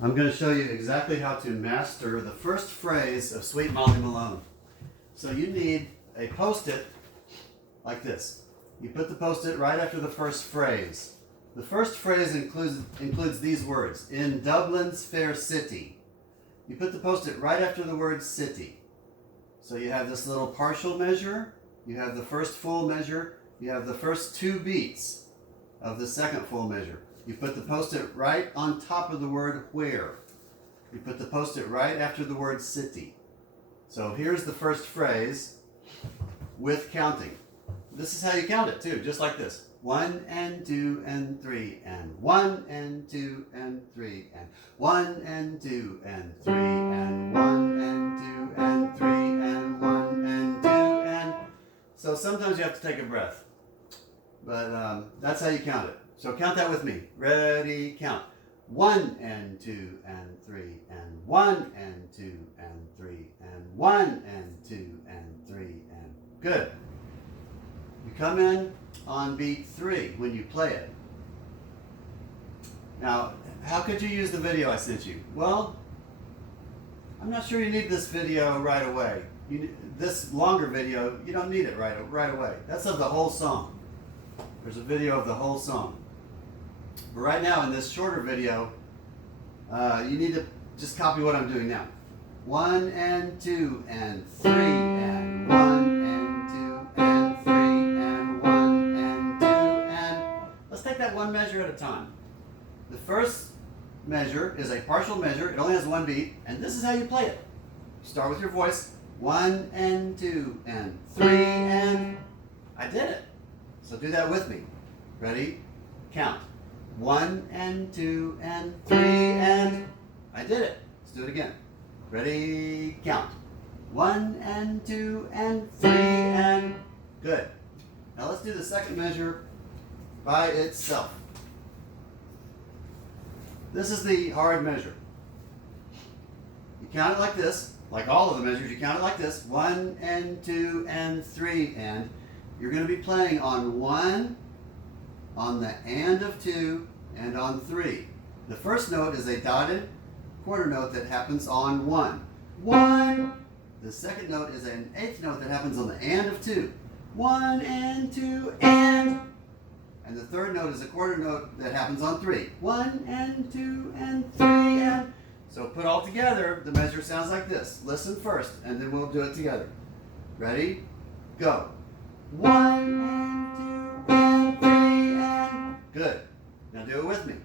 I'm going to show you exactly how to master the first phrase of Sweet Molly Malone. So you need a post-it like this. You put the post-it right after the first phrase. The first phrase includes these words, in Dublin's fair city. You put the post-it right after the word city. So you have this little partial measure, you have the first full measure, you have the first two beats of the second full measure. You put the post-it right on top of the word where. You put the post-it right after the word city. So here's the first phrase with counting. This is how you count it too, just like this. 1 and 2 and 3 and 1 and 2 and 3 and 1 and 2 and 3 and 1 and 2 and 3 and 1 and 2 and... So sometimes you have to take a breath. But that's how you count it. So count that with me. Ready, count. 1 and 2 and 3 and 1 and 2 and 3 and 1 and 2 and 3 and... Good. You come in on beat 3 when you play it. Now, how could you use the video I sent you? Well, I'm not sure you need this video right away. This longer video, you don't need it right away. That's of the whole song. There's a video of the whole song. But right now in this shorter video, you need to just copy what I'm doing now. 1 and 2 and 3 and 1 and 2 and 3 and 1 and 2 and... Let's take that one measure at a time. The first measure is a partial measure. It only has one beat, and this is how you play it. You start with your voice. 1 and 2 and 3 and... I did it. So do that with me. Ready? Count. 1 and 2 and 3 and... I did it. Let's do it again. Ready? Count. 1 and 2 and 3 and... Good. Now let's do the second measure by itself. This is the hard measure. You count it like this. Like all of the measures, you count it like this. 1 and 2 and 3 and... You're going to be playing on 1, on the and of 2, and on 3. The first note is a dotted quarter note that happens on 1. 1. The second note is an eighth note that happens on the and of 2. 1 and 2 and. And the third note is a quarter note that happens on 3. 1 and 2 and 3 and. So put all together, the measure sounds like this. Listen first, and then we'll do it together. Ready? Go. 1 and 2 and 3 and... Good. Now do it with me.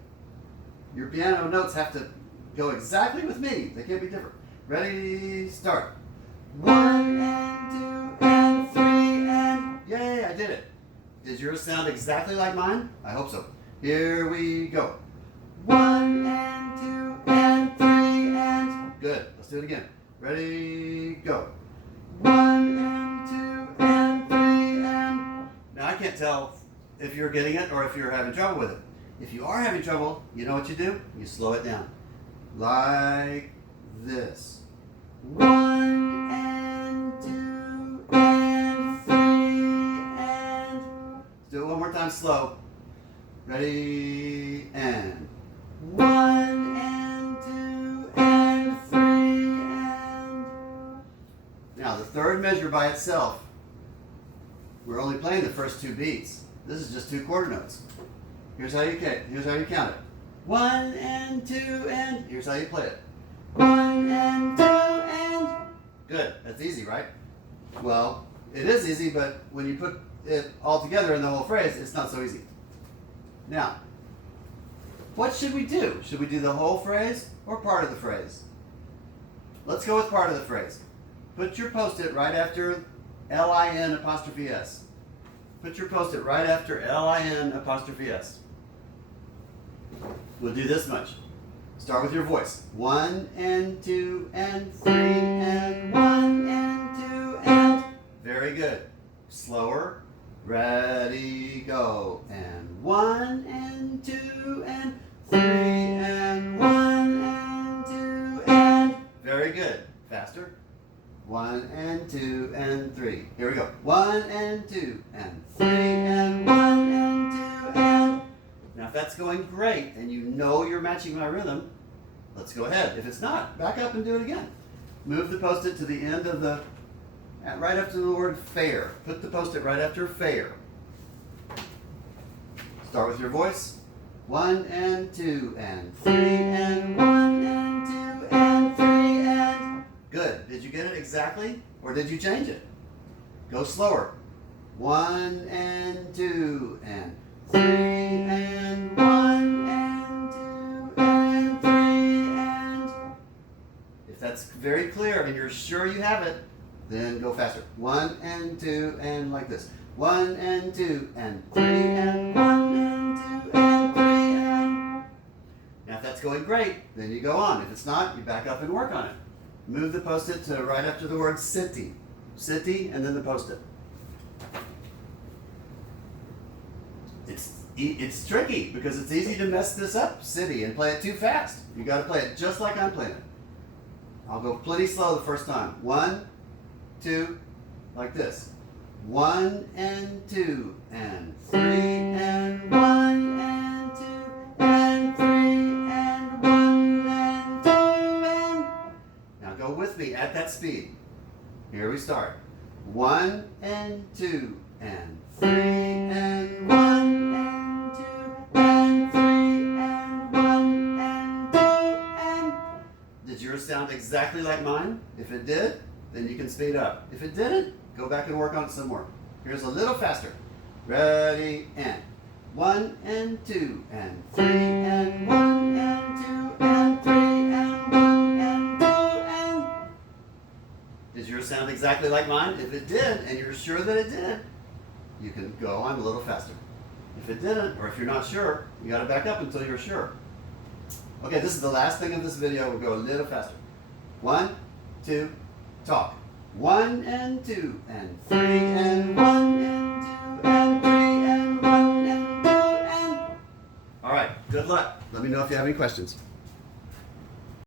Your piano notes have to go exactly with me. They can't be different. Ready, start. 1 and 2 and 3 and... Yay, I did it. Did yours sound exactly like mine? I hope so. Here we go. 1 and 2 and 3 and... Good. Let's do it again. Ready, go. 1 and 2 and 3 and... Now I can't tell if you're getting it or if you're having trouble with it. If you are having trouble, you know what you do? You slow it down. Like this. 1 and 2 and 3 and... Let's do it one more time slow. Ready, and... 1 and 2 and 3 and... Now the third measure by itself, we're only playing the first two beats. This is just two quarter notes. Here's how you count it. 1 and 2 and... Here's how you play it. 1 and 2 and... Good. That's easy, right? Well, it is easy, but when you put it all together in the whole phrase, it's not so easy. Now, what should we do? Should we do the whole phrase or part of the phrase? Let's go with part of the phrase. Put your post-it right after L-I-N apostrophe S. Put your post-it right after L-I-N apostrophe S. We'll do this much. Start with your voice. 1 and 2 and 3 and 1 and 2 and... Very good. Slower. Ready, go. And 1 and 2 and 3 and 1 and 2 and... Very good. Faster. 1 and 2 and 3. Here we go. 1 and 2 and 3 and 1 and 2 and... Now if that's going great and you know you're matching my rhythm, let's go ahead. If it's not, back up and do it again. Move the post-it to the end of the, right after the word fair. Put the post-it right after fair. Start with your voice. 1 and 2 and 3 and 1 and 2 and 3 and. Good. Did you get it exactly? Or did you change it? Go slower. 1 and 2 and 3 and 1 and 2 and 3 and. If that's very clear and you're sure you have it, then go faster. 1 and 2 and like this. 1 and 2 and 3 and 1 and 2 and 3 and. Now if that's going great, then you go on. If it's not, you back up and work on it. Move the post-it to right after the word city. City and then the post-it. It's tricky because it's easy to mess this up, city, and play it too fast. You got to play it just like I'm playing it. I'll go plenty slow the first time. 1, 2, like this. 1 and 2 and 3 and 1 and 2 and 3 and 1 and 2 and. Now go with me at that speed. Here we start. 1 and 2 and 3 and 1 and 2 and 3 and 1 and 2 and. Did yours sound exactly like mine? If it did, then you can speed up. If it didn't, go back and work on it some more. Here's a little faster. Ready, and 1 and 2 and 3 and 1 and 2 and 3 and 1 and 2 and. Does yours sound exactly like mine? If it did, and you're sure that it did, you can go on a little faster. If it didn't, or if you're not sure, you got to back up until you're sure. Okay, this is the last thing of this video. We'll go a little faster. 1, 2, talk. 1 and 2 and 3 and 1 and 2 and 3 and 1 and 2 and. All right, good luck. Let me know if you have any questions.